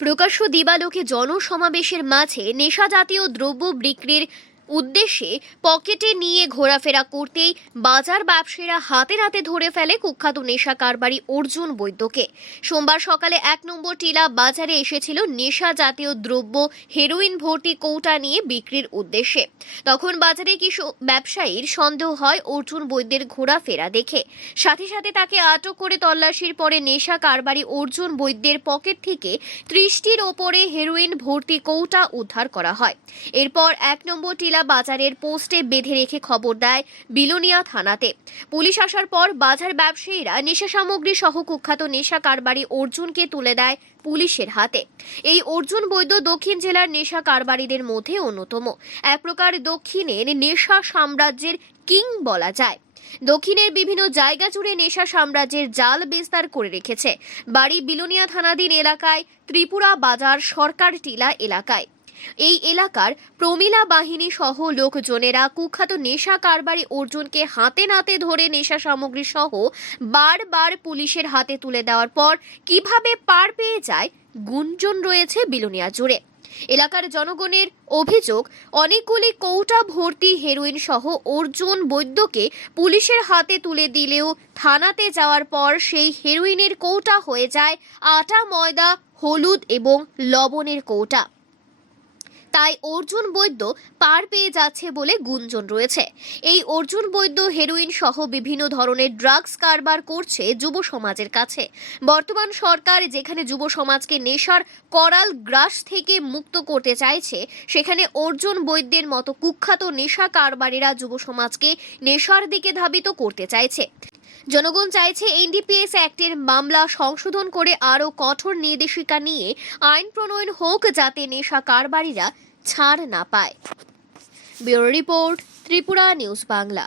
প্রকাশ্য দিবালোকে জনসমাবেশের মাঝে নেশা জাতীয় দ্রব্য বিক্রির উদ্দেশ্যে পকেটে নিয়ে ঘোরাফেরা করতেই বাজার ব্যবসায়ীরা হাতে নাতে ধরে ফেলে কুখ্যাত নেশা কারবারি অর্জুন বৈদ্যকে। সোমবার সকালে ১ নম্বর টিলা বাজারে এসেছিল নেশা জাতীয় দ্রব্য হেরোইন ভর্তি কৌটা নিয়ে বিক্রির উদ্দেশ্যে। তখন বাজারে কিছু ব্যবসায়ীর সন্দেহ হয় অর্জুন বৈদ্যের ঘোরাফেরা দেখে। সাথে সাথে তাকে আটক করে তল্লাশির পরে নেশা কারবারি অর্জুন বৈদ্যের পকেট থেকে ৩০টির ওপরে হেরোইন ভর্তি কৌটা উদ্ধার করা হয়। এরপর ১ নম্বর টিলা বাজারের পোস্টে বেঁধে রেখে খবর দেয় বিলোনিয়া থানাতে। পুলিশ আসার পর বাজার ব্যবসায়ীরা নেশা সামগ্রী সহ কুখ্যাত নেশা কারবারি অর্জুনকে তুলে দেয় পুলিশের হাতে। এই অর্জুন বৈদ্য দক্ষিণ জেলার নেশা কারবারিদের মধ্যে অন্যতম। এক প্রকার দক্ষিণের নেশা সাম্রাজ্যের কিং বলা যায়। দক্ষিণের বিভিন্ন জায়গা জুড়ে নেশা সাম্রাজ্যের জাল বিস্তার করে রেখেছে। বাড়ি বিলোনিয়া থানাধীন এলাকায় ত্রিপুরা বাজার সরকার টিলা এলাকায়। এই এলাকার প্রমিলা বাহিনী সহ লোকজনেরা কুখ্যাত নেশা কারবারি অর্জুনকে হাতে নাতে ধরে নেশা সামগ্রী সহ বারবার পুলিশের হাতে তুলে দেওয়ার পর কিভাবে পার পেয়ে যায় গুঞ্জন রয়েছে বিলোনিয়া জুড়ে। এলাকার জনগণের অভিযোগ, অনেকগুলি কৌটা ভর্তি হেরোইন সহ অর্জুন বৈদ্যকে পুলিশের হাতে তুলে দিলেও থানাতে যাওয়ার পর সেই হেরোইনের কৌটা হয়ে যায় আটা, ময়দা, হলুদ এবং লবণের কৌটা। তাই অর্জুন বৈদ্য পার পেয়ে যাচ্ছে বলে গুঞ্জন রয়েছে। এই অর্জুন বৈদ্য হেরোইন সহ বিভিন্ন ধরনের ড্রাগস কারবার করছে যুব সমাজের কাছে। বর্তমান সরকার যেখানে যুব সমাজকে নেশার করাল গ্রাস থেকে মুক্ত করতে চাইছে, সেখানে অর্জুন বৈদ্যের মতো কুখ্যাত নেশা কারবারিরা যুব সমাজকে নেশার দিকে ধাবিত করতে চাইছে। জনগণ চাইছে এনডিপিএস অ্যাক্টের মামলা সংশোধন করে আরও কঠোর নির্দেশিকা নিয়ে আইন প্রণয়ন হোক, যাতে নেশা কারবারিরা ছাড় না পায়। Bureau report, Tripura news Bangla.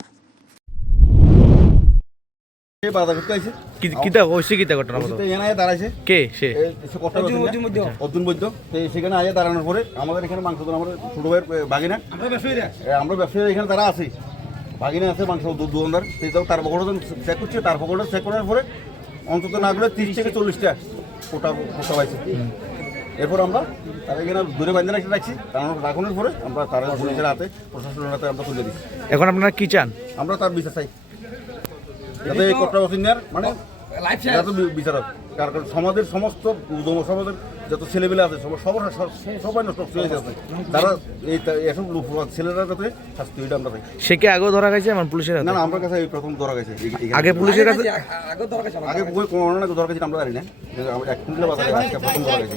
Arjun Baidya সেখানে আগে দাঁড়ানোর পরে আমাদের এখানে মাংস আমাদের ছোট ভাইয়ের বাগিনা, আমরা ব্যবসায়ী এখানে তারা আছে, বাগিনা আছে মাংস দোকানদার, সেই তার পকেটটা চেক করছে। তার পকেটটা চেক করার পরে অন্তত না গেলে 30 থেকে 40টা কোটা পাইছে। এরপর আমরা তারা এখানে দূরে বান্ধে রাখছি, রাখানোর পরে আমরা তারা পুলিশের হাতে, প্রশাসনের হাতে আমরা তুলে দিচ্ছি। এখন আপনারা কি চান? আমরা তার বিচার চাই, যাতে এই কোটা অসিনিয়ার মানে বিচারক, কারণ সমাজের সমস্ত সমাজের যত ছেলেবেলা আছে সবাই নষ্ট হয়ে যাচ্ছে। তারা এই এসব ছেলেরা যাতে শাস্তি হইটা আমরা পাই। সে কি আগেও ধরা গেছে আমার পুলিশের হাতে? না, আমার কাছে এই প্রথম ধরা গেছে। আগে পুলিশের কাছে আগে কোনো ধরা গেছে আমরা জানি না। 1 কুইন্টাল বাজারে আজকে প্রথম ধরা গেছে।